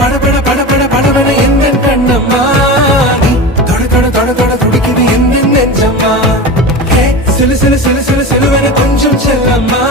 படபட படபட படபட எந்த கண்ணம்மா நீ தொட தொட தொட தொட துடிக்குது எந்த நெஞ்சம்மா சிலு சிலு சிலு சிலு சிலுவன கொஞ்சம் செல்லம்மா